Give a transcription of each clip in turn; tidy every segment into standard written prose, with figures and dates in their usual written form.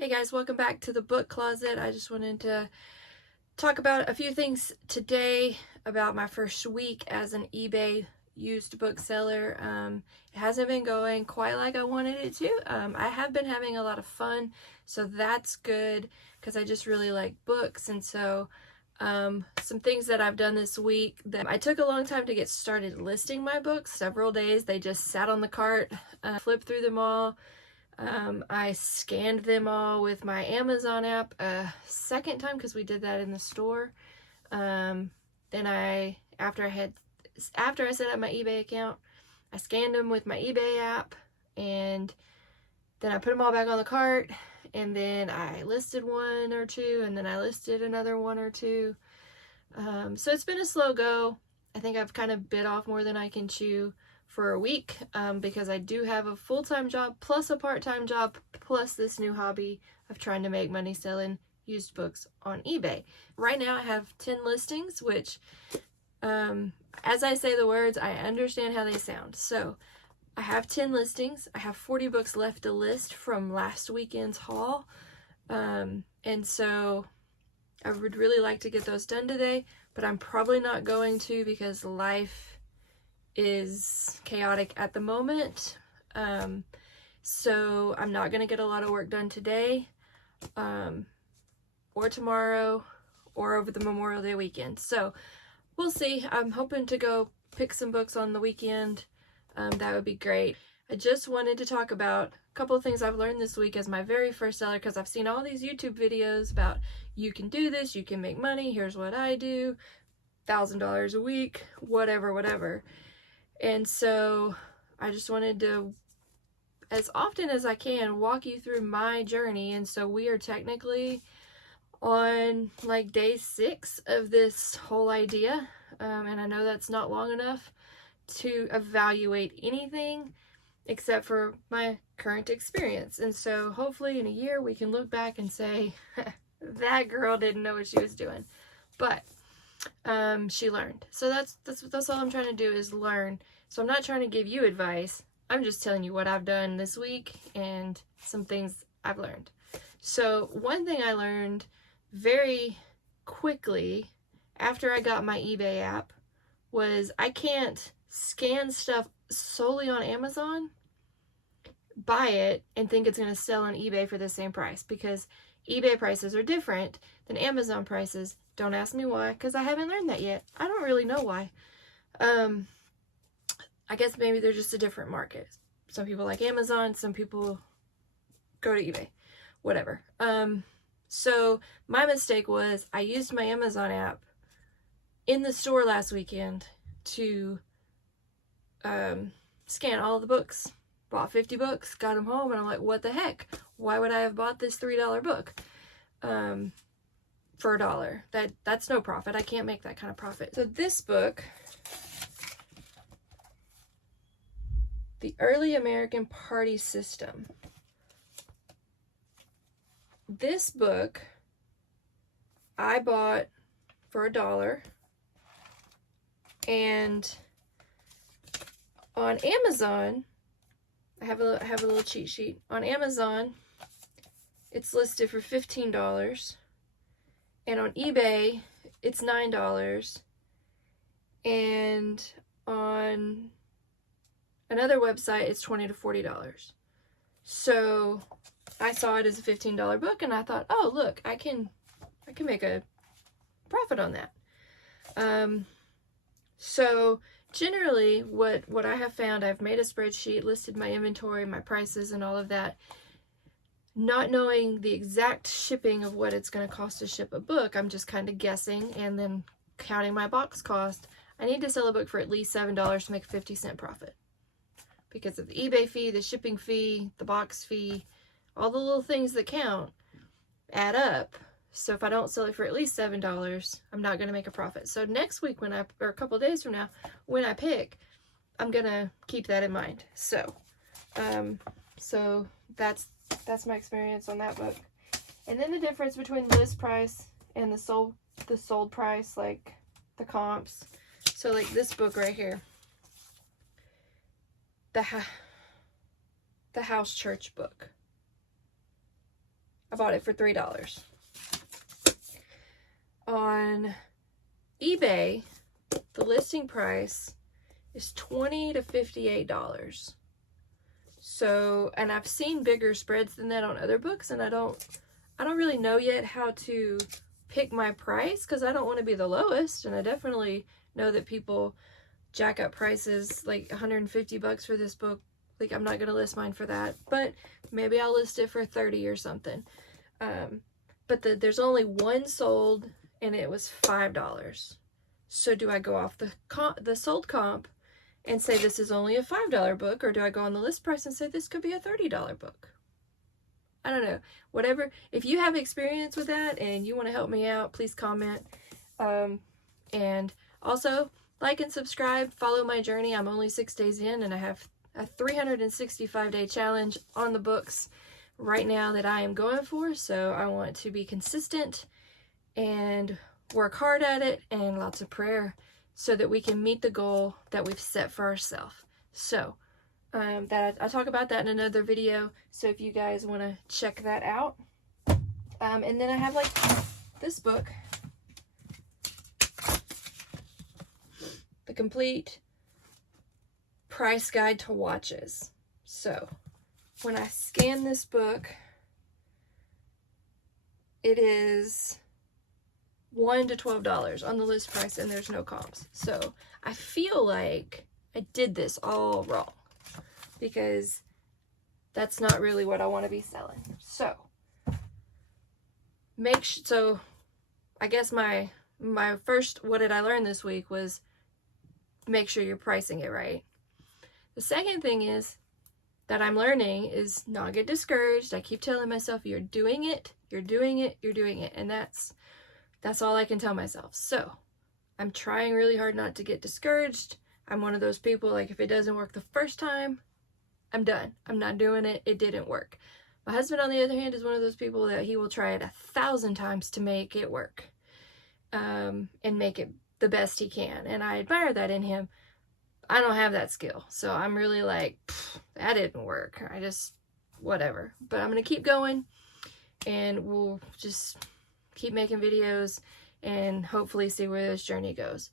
Hey guys, welcome back to the book closet. I just wanted to talk about a few things today about my first week as an eBay used book seller. It hasn't been going quite like I wanted it to. I have been having a lot of fun, so that's good because I just really like books. And so some things that I've done this week that I took a long time to get started listing my books, several days. They just sat on the cart, flipped through them all. I scanned them all with my Amazon app a second time because we did that in the store. Then after I set up my eBay account, I scanned them with my eBay app, and then I put them all back on the cart, and then I listed one or two, and then I listed another one or two. So it's been a slow go. I think I've kind of bit off more than I can chew for a week, because I do have a full-time job plus a part-time job plus this new hobby of trying to make money selling used books on eBay. Right now I have 10 listings, which as I say the words, I understand how they sound. So I have 10 listings. I have 40 books left to list from last weekend's haul, and so I would really like to get those done today, but I'm probably not going to because life is chaotic at the moment. So I'm not going to get a lot of work done today, or tomorrow, or over the Memorial Day weekend. So we'll see. I'm hoping to go pick some books on the weekend. That would be great. I just wanted to talk about a couple of things I've learned this week as my very first seller, because I've seen all these YouTube videos about you can do this, you can make money, here's what I do, $1,000 a week, whatever. And so I just wanted to, as often as I can, walk you through my journey. And so we are technically on like day 6 of this whole idea. And I know that's not long enough to evaluate anything except for my current experience. And so hopefully in a year we can look back and say, that girl didn't know what she was doing. But she learned. So that's all I'm trying to do, is learn. So I'm not trying to give you advice. I'm just telling you what I've done this week and some things I've learned. So one thing I learned very quickly after I got my eBay app was I can't scan stuff solely on Amazon, buy it, and think it's going to sell on eBay for the same price, because eBay prices are different than Amazon prices. Don't ask me why, because I haven't learned that yet. I don't really know why. I guess maybe they're just a different market. Some people like Amazon, some people go to eBay, whatever. So my mistake was I used my Amazon app in the store last weekend to scan all the books. Bought 50 books, got them home, and I'm like, what the heck? Why would I have bought this $3 book for $1? That's no profit. I can't make that kind of profit. So this book, The Early American Party System. This book I bought for $1, and on Amazon, I have a little cheat sheet. On Amazon, it's listed for $15, and on eBay, it's $9, and on another website, it's $20 to $40. So I saw it as a $15 book, and I thought, oh look, I can make a profit on that. So generally, what I have found, I've made a spreadsheet, listed my inventory, my prices, and all of that, not knowing the exact shipping of what it's going to cost to ship a book. I'm just kind of guessing and then counting my box cost. I need to sell a book for at least $7 to make a 50-cent profit, because of the eBay fee, the shipping fee, the box fee, all the little things that count add up. So if I don't sell it for at least $7, I'm not going to make a profit. So next week, or a couple of days from now, when I pick, I'm going to keep that in mind. So, so that's my experience on that book. And then the difference between list price and the sold price, like the comps. So like this book right here, the House Church book. I bought it for $3. On eBay, the listing price is $20 to $58. So, and I've seen bigger spreads than that on other books, and I don't really know yet how to pick my price because I don't want to be the lowest, and I definitely know that people jack up prices like $150 for this book. Like, I'm not going to list mine for that, but maybe I'll list it for 30 or something. But there's only one sold, and it was $5. So do I go off the sold comp and say this is only a $5 book, or do I go on the list price and say this could be a $30 book? I don't know. Whatever. If you have experience with that and you want to help me out, please comment. And also, like and subscribe. Follow my journey. I'm only 6 days in, and I have a 365-day challenge on the books right now that I am going for. So I want to be consistent and work hard at it, and lots of prayer so that we can meet the goal that we've set for ourselves. So that I talk about that in another video, so if you guys want to check that out. And then I have like this book, the complete price guide to watches. So when I scan this book, it is $1 to $12 on the list price, and there's no comps. So I feel like I did this all wrong, because that's not really what I want to be selling. So so I guess my first, what did I learn this week, was make sure you're pricing it right. The second thing is that I'm learning is not get discouraged. I keep telling myself, you're doing it, you're doing it, you're doing it. And that's all I can tell myself. So I'm trying really hard not to get discouraged. I'm one of those people, like, if it doesn't work the first time, I'm done. I'm not doing it. It didn't work. My husband, on the other hand, is one of those people that he will try it 1,000 times to make it work, and make it the best he can. And I admire that in him. I don't have that skill. So I'm really like, that didn't work. I just, whatever. But I'm going to keep going, and we'll just keep making videos and hopefully see where this journey goes.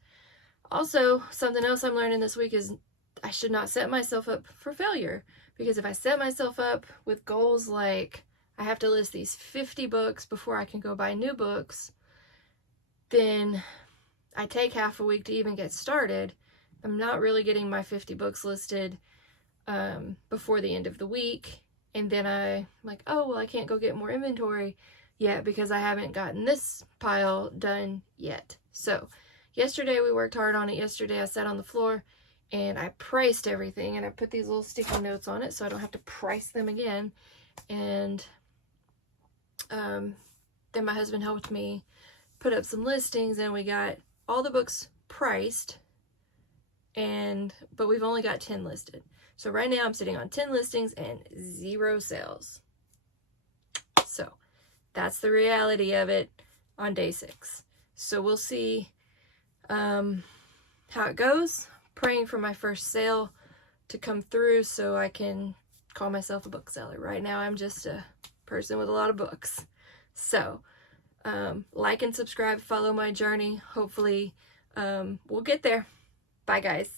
Also, something else I'm learning this week is I should not set myself up for failure, because if I set myself up with goals like I have to list these 50 books before I can go buy new books, then I take half a week to even get started. I'm not really getting my 50 books listed before the end of the week, and then I'm like, oh, well, I can't go get more inventory yet because I haven't gotten this pile done yet. So yesterday we worked hard on it. Yesterday I sat on the floor and I priced everything, and I put these little sticky notes on it so I don't have to price them again. And then my husband helped me put up some listings, and we got all the books priced, but we've only got 10 listed. So right now I'm sitting on 10 listings and 0 sales. So that's the reality of it on day 6. So we'll see how it goes. Praying for my first sale to come through so I can call myself a bookseller. Right now I'm just a person with a lot of books. So like and subscribe, follow my journey. Hopefully we'll get there. Bye guys.